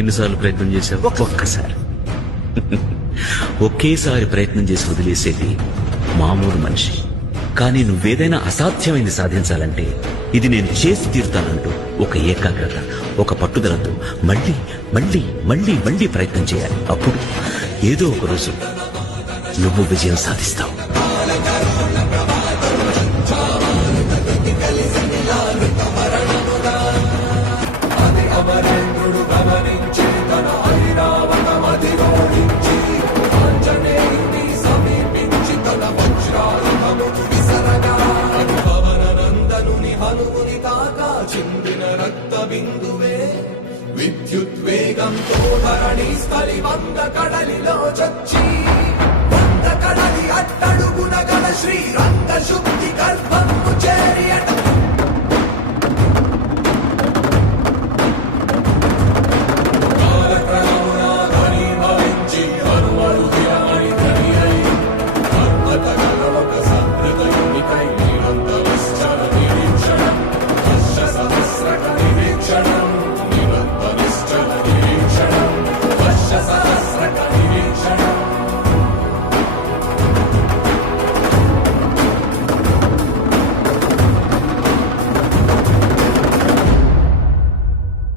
ఎన్నిసార్లు ప్రయత్నం చేశావు? ఒక్కసారి. ఒకేసారి ప్రయత్నం చేసి వదిలేసేది మామూలు మనిషి. కానీ నువ్వేదైనా అసాధ్యమైంది సాధించాలంటే ఇది నేను చేసి తీరుతానంటూ ఒక ఏకాగ్రత, ఒక పట్టుదలతో మళ్ళీ మళ్ళీ మళ్ళీ మళ్ళీ ప్రయత్నం చేయాలి. అప్పుడు ఏదో ఒక రోజు నువ్వు విజయం సాధిస్తావు. చిందిన రక్త బిందువే విద్యుద్వేగంతో ధరణి స్థలి వంద కడలిలో చచ్చి వంద కడలి అట్టడుగున గల శ్రీరంగ శుభ